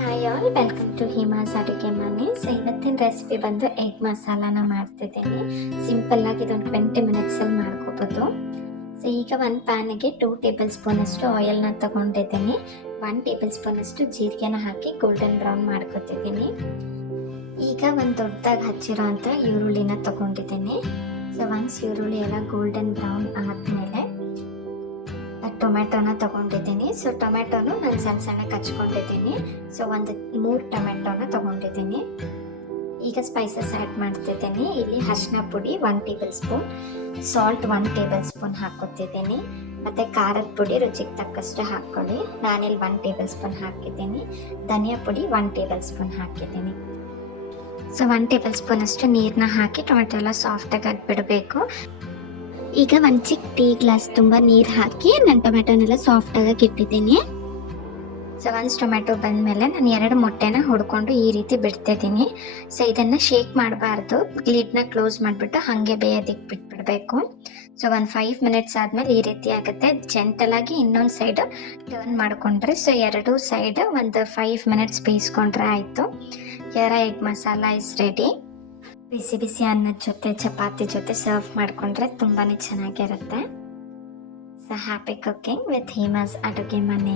Hi all, welcome to ಹಿಮಾಸ್ ಅಡುಗೆ ಮನೆ. So ಇವತ್ತಿನ ರೆಸಿಪಿ ಬಂದು ಎಗ್ ಮಸಾಲಾನ ಮಾಡ್ತಿದ್ದೀನಿ. ಸಿಂಪಲ್ಲಾಗಿ ಇದೊಂದು 20 ಮಿನಿಟ್ಸಲ್ಲಿ ಮಾಡ್ಕೋಬೋದು. ಸೊ ಈಗ ಒಂದು ಪ್ಯಾನಿಗೆ 2 ಟೇಬಲ್ ಸ್ಪೂನಷ್ಟು ಆಯಿಲ್ನ ತೊಗೊಂಡಿದ್ದೀನಿ. 1 ಟೇಬಲ್ ಸ್ಪೂನಷ್ಟು ಜೀರಿಗೆನ ಹಾಕಿ ಗೋಲ್ಡನ್ ಬ್ರೌನ್ ಮಾಡ್ಕೊತಿದ್ದೀನಿ. ಈಗ ಒಂದು ದೊಡ್ಡದಾಗಿ ಹಚ್ಚಿರೋ ಅಂಥ ಈರುಳ್ಳಿನ ತೊಗೊಂಡಿದ್ದೀನಿ. ಸೊ ಒನ್ಸ್ ಈರುಳ್ಳಿ ಎಲ್ಲ ಗೋಲ್ಡನ್ ಬ್ರೌನ್ ಆದಮೇಲೆ ಟೊಮೆಟೊನ ತೊಗೊಂಡಿದ್ದೀನಿ. ಸೊ ಟೊಮೆಟೊನು ನಾನು ಸಣ್ಣ ಸಣ್ಣಗೆ ಹಚ್ಕೊಂಡಿದ್ದೀನಿ. ಸೊ ಒಂದು 3 ಟೊಮೆಟೊನ ತೊಗೊಂಡಿದ್ದೀನಿ. ಈಗ ಸ್ಪೈಸಸ್ ಆ್ಯಡ್ ಮಾಡ್ತಿದ್ದೀನಿ. ಇಲ್ಲಿ ಅರಿಶಿನ ಪುಡಿ 1 tablespoon, salt 1 tablespoon ಹಾಕ್ಕೊತಿದ್ದೀನಿ. ಮತ್ತು ಖಾರದ ಪುಡಿ ರುಚಿಗೆ ತಕ್ಕಷ್ಟು ಹಾಕ್ಕೊಳ್ಳಿ. ನಾನಿಲ್ಲಿ 1 ಟೇಬಲ್ ಸ್ಪೂನ್ ಹಾಕಿದ್ದೀನಿ. ಧನಿಯಾ ಪುಡಿ 1 ಟೇಬಲ್ ಸ್ಪೂನ್ ಹಾಕಿದ್ದೀನಿ. ಸೊ 1 ಟೇಬಲ್ ಸ್ಪೂನಷ್ಟು ನೀರನ್ನ ಹಾಕಿ ಟೊಮೆಟೊ ಎಲ್ಲ ಸಾಫ್ಟಾಗಿ ಬಿಡಬೇಕು. ಈಗ ಒಂದು ಚಿಕ್ಕ ಟೀ ಗ್ಲಾಸ್ ತುಂಬ ನೀರು ಹಾಕಿ ನಾನು ಟೊಮೆಟೊನೆಲ್ಲ ಸಾಫ್ಟಾಗಿ ಇಟ್ಟಿದ್ದೀನಿ. ಸೊ ಒನ್ಸ್ ಟೊಮೆಟೊ ಬಂದಮೇಲೆ ನಾನು 2 ಮೊಟ್ಟೆನ ಹೊಡ್ಕೊಂಡು ಈ ರೀತಿ ಬಿಡ್ತಿದ್ದೀನಿ. ಸೊ ಇದನ್ನು ಶೇಕ್ ಮಾಡಬಾರ್ದು, ಲಿಡ್ನ ಕ್ಲೋಸ್ ಮಾಡಿಬಿಟ್ಟು ಹಾಗೆ ಬೇಯೋದಕ್ಕೆ ಬಿಟ್ಬಿಡಬೇಕು. ಸೊ ಒಂದು 5 ಮಿನಿಟ್ಸ್ ಆದಮೇಲೆ ಈ ರೀತಿ ಆಗುತ್ತೆ. ಜೆಂಟಲಾಗಿ ಇನ್ನೊಂದು ಸೈಡ್ ಟರ್ನ್ ಮಾಡಿಕೊಂಡ್ರೆ, ಸೊ 2 ಸೈಡ್ ಒಂದು 5 ಮಿನಿಟ್ಸ್ ಬೇಯಿಸ್ಕೊಂಡ್ರೆ ಆಯಿತು. ಯಾರ ಎಗ್ ಮಸಾಲ ಇಸ್ ರೆಡಿ. ಬಿಸಿ ಬಿಸಿ ಅನ್ನದ ಜೊತೆ ಚಪಾತಿ ಜೊತೆ ಸರ್ವ್ ಮಾಡಿಕೊಂಡ್ರೆ ತುಂಬಾ ಚೆನ್ನಾಗಿರುತ್ತೆ. ಸೊ ಹ್ಯಾಪಿ ಕುಕಿಂಗ್ ವಿತ್ ಹಿಮಾಸ್ ಅಡುಗೆ ಮನೆ.